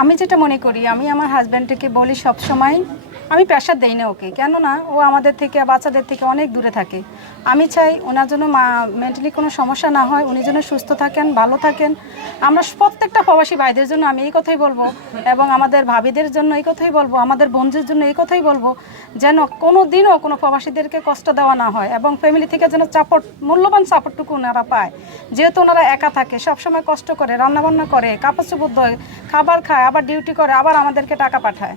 আমি যেটা মনে করি, আমি আমার হাজব্যান্ডকে বলি সব সময় আমি প্রেশার দেই না ওকে। কেননা ও আমাদের থেকে, বাচ্চাদের থেকে অনেক দূরে থাকে। আমি চাই ওনার জন্য মা মেন্টালি কোনো সমস্যা না হয়, উনি যেন সুস্থ থাকেন, ভালো থাকেন। আমরা প্রত্যেকটা প্রবাসী ভাইদের জন্য আমি এই কথাই বলব, এবং আমাদের ভাবিদের জন্য এই কথাই বলব, আমাদের বন্ধুদের জন্য এই কথাই বলব, যেন কোনো দিনও কোনো প্রবাসীদেরকে কষ্ট দেওয়া না হয়, এবং ফ্যামিলি থেকে যেন সাপোর্ট মূল্যবান সাপোর্টটুকু ওনারা পায়। যেহেতু ওনারা একা থাকে, সবসময় কষ্ট করে, রান্নাবান্না করে, কাপড় চোপড় খাবার খায় আবার ডিউটি করে, আবার আমাদেরকে টাকা পাঠায়।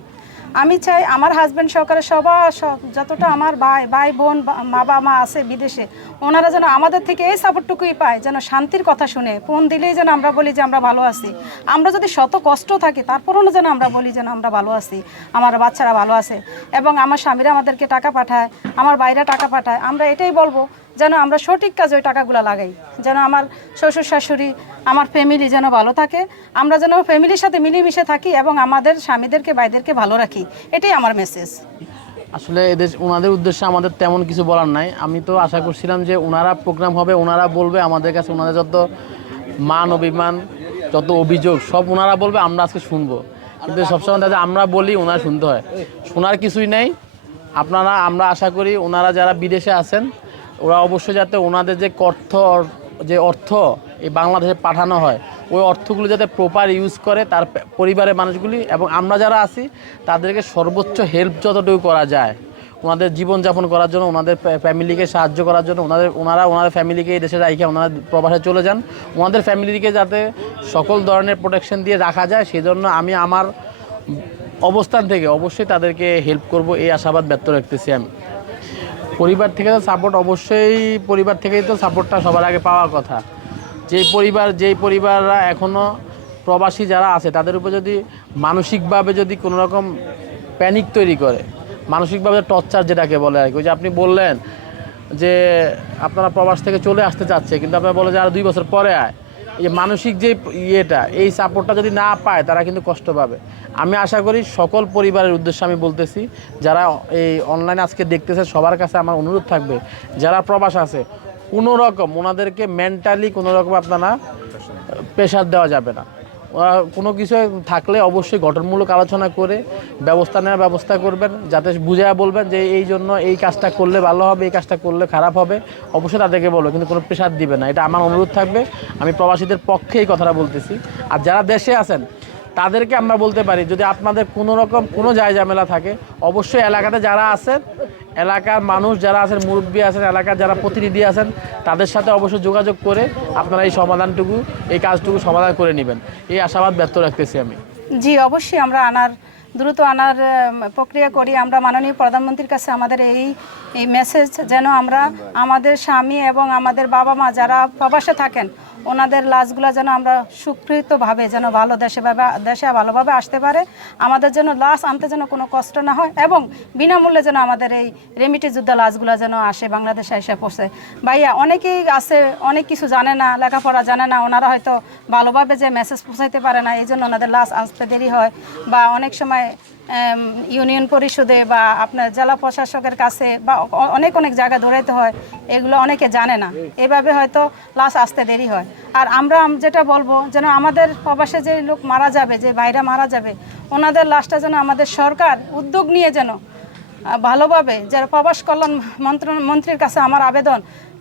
আমি চাই আমার হাজব্যান্ড সহকারে সবার সব, যতটা আমার ভাই ভাই, বোন বাবা মা আছে বিদেশে, ওনারা যেন আমাদের থেকে এই সাপোর্টটুকুই পায়, যেন শান্তির কথা শুনে, ফোন দিলেই যেন আমরা বলি যে আমরা ভালো আছি। আমরা যদি শত কষ্ট থাকি, তারপরও যেন আমরা বলি যেন আমরা ভালো আছি, আমার বাচ্চারা ভালো আছে। এবং আমার স্বামীরা আমাদেরকে টাকা পাঠায়, আমার বাইরে টাকা পাঠায়, আমরা এটাই বলব যেন আমরা সঠিক কাজে ওই টাকাগুলো লাগাই। যেন আমার শ্বশুর শাশুড়ি, আমার ফ্যামিলি যেন ভালো থাকে। আমরা যেন ফ্যামিলির সাথে মিলেমিশে থাকি এবং আমাদের স্বামীদেরকে, ভাইদেরকে ভালো রাখি। এটাই আমার মেসেজ আসলে এদের ওনাদের উদ্দেশ্যে আমাদের তেমন কিছু বলার নাই। আমি তো আশা করছিলাম যে ওনারা প্রোগ্রাম হবে ওনারা বলবে, আমাদের কাছে ওনাদের যত মান, অভিমান, যত অভিযোগ, সব ওনারা বলবে, আমরা আজকে শুনব। কিন্তু সবসময় যায় আমরা বলি ওনারা শুনতে হয়। শোনার কিছুই নেই। আপনারা, আমরা আশা করি ওনারা যারা বিদেশে আছেন ওরা অবশ্যই যাতে ওনাদের যে অর্থ যে অর্থ এই বাংলাদেশে পাঠানো হয়, ওই অর্থগুলো যাতে প্রপার ইউজ করে তার পরিবারের মানুষগুলি এবং আমরা যারা আছি, তাদেরকে সর্বোচ্চ হেল্প যতটুকু করা যায়, ওনাদের জীবনযাপন করার জন্য, ওনাদের ফ্যামিলিকে সাহায্য করার জন্য, ওনাদের ওনারা ওনাদের ফ্যামিলিকে এই দেশে রাখে ওনারা প্রবাসে চলে যান, ওনাদের ফ্যামিলিকে যাতে সকল ধরনের প্রোটেকশন দিয়ে রাখা যায় সেই জন্য আমি আমার অবস্থান থেকে অবশ্যই তাদেরকে হেল্প করব, এই আশাবাদ ব্যক্ত রাখতেছি আমি। পরিবার থেকে তো সাপোর্ট অবশ্যই, পরিবার থেকেই তো সাপোর্টটা সবার আগে পাওয়ার কথা। যেই পরিবার, যেই পরিবাররা এখনও প্রবাসী যারা আছে, তাদের উপর যদি মানসিকভাবে যদি কোনো রকম প্যানিক তৈরি করে, মানসিকভাবে টর্চার যেটাকে বলে আর কি, ওই যে আপনি বললেন যে আপনারা প্রবাস থেকে চলে আসতে চাচ্ছে, কিন্তু আপনারা বলে যে আর দুই বছর পরে আয়। এই যে মানসিক যে ইয়েটা, এই সাপোর্টটা যদি না পায়, তারা কিন্তু কষ্ট পাবে। আমি আশা করি সকল পরিবারের উদ্দেশ্যে আমি বলতেছি, যারা এই অনলাইন আজকে দেখতেছে, সবার কাছে আমার অনুরোধ থাকবে, যারা প্রবাস আছে কোনো রকম ওনাদেরকে মেন্টালি কোনো রকম আপনারা প্রেশার দেওয়া যাবে না। কোনো কিছু থাকলে অবশ্যই গঠনমূলক আলোচনা করে ব্যবস্থা নেওয়ার ব্যবস্থা করবেন, যাতে বুঝায় বলবেন যে এই জন্য এই কাজটা করলে ভালো হবে, এই কাজটা করলে খারাপ হবে। অবশ্যই তাদেরকে বলব, কিন্তু কোনো প্রেশার দিবে না। এটা আমার অনুরোধ থাকবে। আমি প্রবাসীদের পক্ষে এই কথাটা বলতেছি। আর যারা দেশে আছেন তাদেরকে আমরা বলতে পারি, যদি আপনাদের কোনো রকম কোনো জায় ঝামেলা থাকে, অবশ্যই এলাকাতে যারা আছেন, এলাকার মানুষ যারা আছেন, মুরব্বী আছেন, এলাকার যারা প্রতিনিধি আছেন, তাদের সাথে অবশ্যই যোগাযোগ করে আপনারা এই সমাধানটুকু, এই কাজটুকু সমাধান করে নেবেন। এই আশাবাদ ব্যক্ত রাখতেছি আমি। জি, অবশ্যই আমরা আনার, দ্রুত আনার প্রক্রিয়া করি। আমরা মাননীয় প্রধানমন্ত্রীর কাছে আমাদের এই এই মেসেজ যেন আমরা আমাদের স্বামী এবং আমাদের বাবা মা যারা প্রবাসে থাকেন ওনাদের লাশগুলো যেন আমরা সুকৃতভাবে যেন ভালো দেশে দেশে ভালোভাবে আসতে পারে। আমাদের জন্য লাশ আনতে যেন কোনো কষ্ট না হয় এবং বিনামূল্যে যেন আমাদের এই রেমিটি যুদ্ধ লাশগুলো যেন আসে, বাংলাদেশে এসে পড়ছে। ভাইয়া, অনেকেই আছে, অনেক কিছু জানে না, লেখাপড়া জানে না, ওনারা হয়তো ভালোভাবে যে মেসেজ পৌঁছাইতে পারে না, এই জন্য ওনাদের লাশ আসতে দেরি হয় বা অনেক সময় ইউনিয়ন পরিষদে বা আপনার জেলা প্রশাসকের কাছে বা অনেক অনেক জায়গা দৌড়াইতে হয়, এগুলো অনেকে জানে না। এভাবে হয়তো লাশ আসতে দেরি হয়। আর আমরা যেটা বলব, যেন আমাদের প্রবাসে যে লোক মারা যাবে, যে ভাইরা মারা যাবে, ওনাদের লাশটা যেন আমাদের সরকার উদ্যোগ নিয়ে যেন ভালোভাবে যারা প্রবাস কল্যাণ মন্ত্র মন্ত্রীর কাছে আমার আবেদন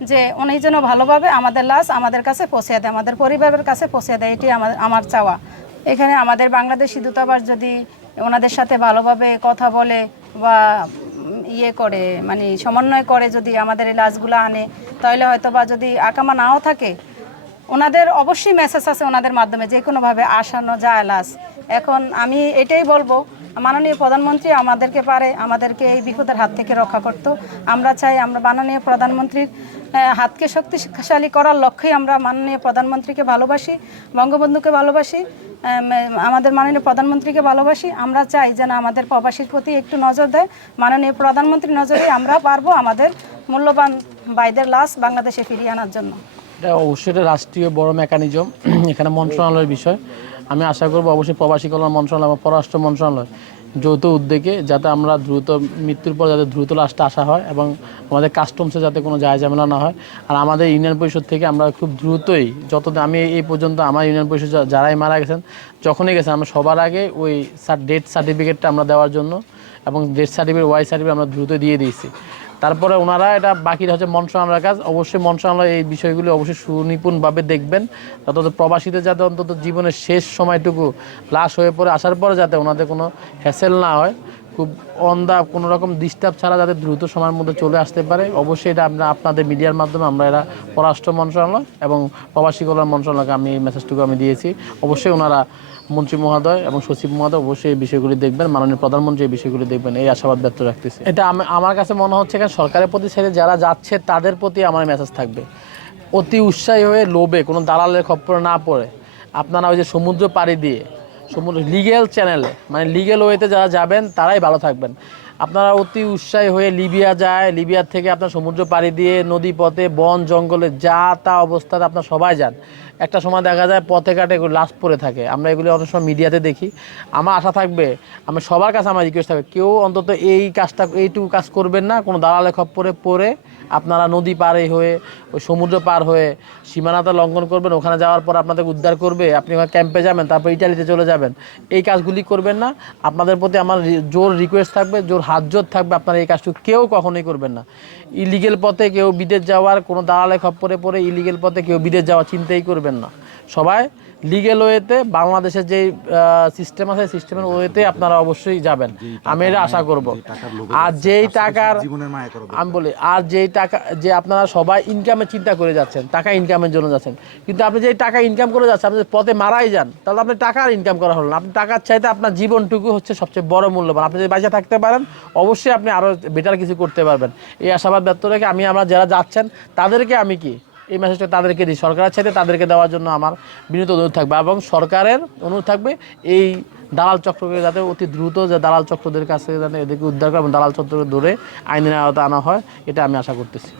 যে উনি যেন ভালোভাবে আমাদের লাশ আমাদের কাছে পৌঁছে দেয়, আমাদের পরিবারের কাছে পৌঁছে দেয়, এটি আমার আমার চাওয়া। এখানে আমাদের বাংলাদেশি দূতাবাস যদি ওনাদের সাথে ভালোভাবে কথা বলে বা ইয়ে করে মানে সমন্বয় করে যদি আমাদের এই লাশগুলো আনে, তাহলে হয়তো বা যদি আকামা নাও থাকে, ওনাদের অবশ্যই মেসেজ আছে ওনাদের মাধ্যমে যে কোনোভাবে আসানো যায় লাশ। এখন আমি এটাই বলব মাননীয় প্রধানমন্ত্রী আমাদেরকে পারে, আমাদেরকে এই বিপদের হাত থেকে রক্ষা করতো। আমরা চাই আমরা মাননীয় প্রধানমন্ত্রীর হাতকে শক্তিশালী করার লক্ষ্যেই আমরা মাননীয় প্রধানমন্ত্রীকে ভালোবাসি, বঙ্গবন্ধুকে ভালোবাসি আমাদের মাননীয় প্রধানমন্ত্রীকে ভালোবাসি। আমরা চাই যেন আমাদের প্রবাসীর প্রতি একটু নজর দেয়। মাননীয় প্রধানমন্ত্রী নজরে আমরা পারব আমাদের মূল্যবান বাইদের লাশ বাংলাদেশে ফিরিয়ে আনার জন্য। এটা অবশ্যই রাষ্ট্রীয় বড় মেকানিজম এখানে মন্ত্রণালয়ের বিষয়। আমি আশা করব অবশ্যই প্রবাসী কল্যাণ মন্ত্রণালয় এবং পররাষ্ট্র মন্ত্রণালয় যৌথ উদ্যোগে যাতে আমরা দ্রুত, মৃত্যুর পর যাতে দ্রুত লাশটা আসা হয় এবং আমাদের কাস্টমসে যাতে কোনো যায় ঝামেলা না হয়। আর আমাদের ইউনিয়ন পরিষদ থেকে আমরা খুব দ্রুতই যত আমি এই পর্যন্ত আমার ইউনিয়ন পরিষদ যারাই মারা গেছেন, যখনই গেছেন, আমরা সবার আগে ওই ডেথ সার্টিফিকেটটা আমরা দেওয়ার জন্য এবং ডেথ সার্টিফিকেট ওয়াই সার্টিফিকেট আমরা দ্রুত দিয়ে দিয়েছি। তারপরে ওনারা এটা বাকিটা হচ্ছে মন্ত্রণালয়ের কাজ। অবশ্যই মন্ত্রণালয় এই বিষয়গুলি অবশ্যই সুনিপুণভাবে দেখবেন। যাতে প্রবাসীদের যাতে অন্তত জীবনের শেষ সময়টুকু লাশ হয়ে পড়ে, আসার পরে যাতে ওনাদের কোনো হ্যাসেল না হয়। খুব অন্দা কোনো রকম ডিস্টার্ব ছাড়া যাতে দ্রুত সময়ের মধ্যে চলে আসতে পারে। অবশ্যই এটা আমরা আপনাদের মিডিয়ার মাধ্যমে আমরা এরা পররাষ্ট্র মন্ত্রণালয় এবং প্রবাসী কল্যাণ মন্ত্রণালয়কে আমি এই মেসেজটুকু আমি দিয়েছি। অবশ্যই ওনারা মন্ত্রী মহোদয় এবং সচিব মহোদয় অবশ্যই এই বিষয়গুলি দেখবেন, মাননীয় প্রধানমন্ত্রী এই বিষয়গুলি দেখবেন। এই আশাবাদ ব্যক্ত রাখতেছি। এটা আমার কাছে মনে হচ্ছে এখানে সরকারের প্রতি ছেড়ে যারা যাচ্ছে, তাদের প্রতি আমার মেসেজ থাকবে। অতি উৎসাহী হয়ে লোভে কোনো দালালের খপ্পরে না পড়ে। আপনারা ওই যে সমুদ্র পাড়ি দিয়ে, সমুদ্র লিগেল চ্যানেলে মানে লিগেল ওয়েতে যারা যাবেন, তারাই ভালো থাকবেন। আপনারা অতি উৎসাহী হয়ে লিবিয়া যায় লিবিয়ার থেকে আপনার সমুদ্র পাড়ি দিয়ে নদী পথে বন জঙ্গলে যা তা অবস্থাতে আপনার সবাই যান। একটা সময় দেখা যায় পথে এগুলো লাশ পড়ে থাকে। আমরা এগুলি অনেক সময় মিডিয়াতে দেখি। আমার আশা থাকবে, আমি সবার কাছে আমার রিকোয়েস্ট থাকবে, কেউ অন্তত এই কাজটা, এইটুকু কাজ করবেন না। কোনো দালালে খপ্পরে পড়ে আপনারা নদী পারে হয়ে, ওই সমুদ্র পার হয়ে সীমানাটা লঙ্ঘন করবেন, ওখানে যাওয়ার পর আপনাদের উদ্ধার করবে, আপনি ওখানে ক্যাম্পে যাবেন, তারপর ইটালিতে চলে যাবেন। এই কাজগুলি করবেন না। আপনাদের প্রতি আমার জোর রিকোয়েস্ট থাকবে, জোর হাত জোর থাকবে আপনারা এই কাজটুকু কেউ কখনোই করবেন না। ইলিগেল পথে কেউ বিদেশ যাওয়ার, কোনো দালালে খপ্পরে পড়ে ইলিগেল পথে কেউ বিদেশ যাওয়ার চিন্তাই করবেন না। সবাই লিগেল ওয়েতে বাংলাদেশের যে সিস্টেম আছে সিস্টেমের ওয়েতে আপনারা অবশ্যই যাবেন। আমি এটা আশা করব। আর যেই টাকার আমি বলি আর যেই টাকা যে আপনারা সবাই ইনকামের চিন্তা করে যাচ্ছেন টাকা ইনকামের জন্য যাচ্ছেন। কিন্তু আপনি যেই টাকা ইনকাম করে যাচ্ছেন আপনি পথে মারাই যান তাহলে আপনি টাকা আর ইনকাম করা হলো না। আপনি টাকার চাইতে আপনার জীবনটুকু হচ্ছে সবচেয়ে বড় মূল্যবান। আপনি যদি বাইচে থাকতে পারেন অবশ্যই আপনি আরও বেটার কিছু করতে পারবেন। এই আশাবাদ ব্যক্ত রেখে আমি আমরা যারা যাচ্ছেন তাদেরকে আমি কি এই মেসেজটা তাদেরকে দিই। সরকারের চাইতে তাদেরকে দেওয়ার জন্য আমার বিনীত অনুরোধ থাকবে এবং সরকারের অনুরোধ থাকবে এই দালাল চক্রকে যাতে অতি দ্রুত যে দালাল চক্রদের কাছে যাতে এদেরকে উদ্ধার করে এবং দালাল চক্রকে ধরে আইনের আওতা আনা হয়, এটা আমি আশা করতেছি।